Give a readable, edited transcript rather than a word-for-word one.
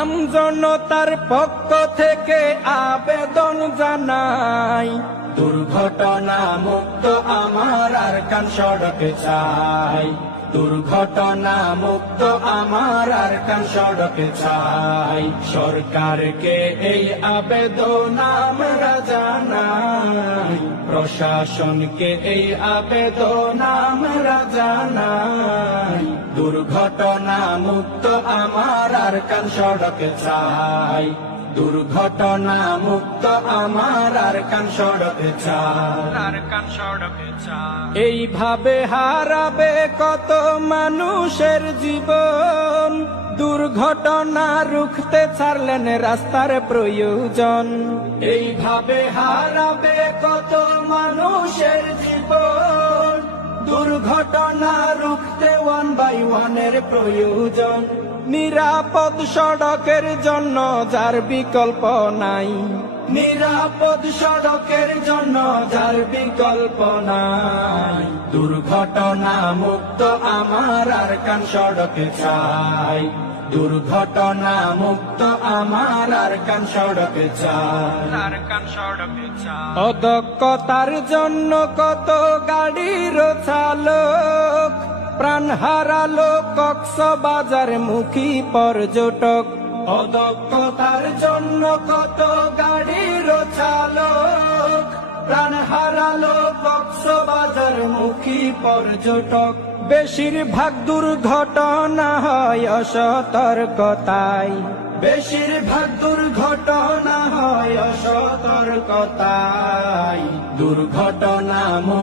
আমজনতার পক্ষ থেকে আবেদন জানাই, দুর্ঘটনা মুক্ত আমার আরকান সড়কে চাই। দুর্ঘটনা মুক্ত আমার আরকান সড়কে চাই। সরকারকে এই আবেদন আমরা জানাই, প্রশাসনকে এই আবেদন আমরা জানাই। দুর্ঘটনা মুক্ত আমার আরকান সড়কে চাই। দুর্ঘটনা মুক্ত আমার আরকান সড়কে চাই। এইভাবে হারাবে কত মানুষের জীবন, দুর্ঘটনা রুখতে ছাড়লেন রাস্তার প্রয়োজন। এইভাবে হারাবে কত মানুষের জীবন, দুর্ঘটনা রুখতে 1 by 1 এর প্রয়োজন। নিরাপদ সড়কের জন্য যার বিকল্প নাই, নিরাপদ সড়কের জন্য যার বিকল্প নাই। দুর্ঘটনা মুক্ত আমার আরকান সড়কে চাই। দুর্ঘটনা মুক্ত আমার আরকান সড়কে চাই। অদক্ষতার জন্য কত গাড়ির চালক প্রাণ হারালো কক্সবাজার মুখী পর্যটক। অদক্ষতার জন্য কত গাড়ির চালক প্রাণ হারালো কক্সবাজার মুখী পর্যটক। বেশিরভাগ দুর্ঘটনা হয় অসতর্কতায়, বেশিরভাগ দুর্ঘটনা হয় অসতর্কতায়। দুর্ঘটনা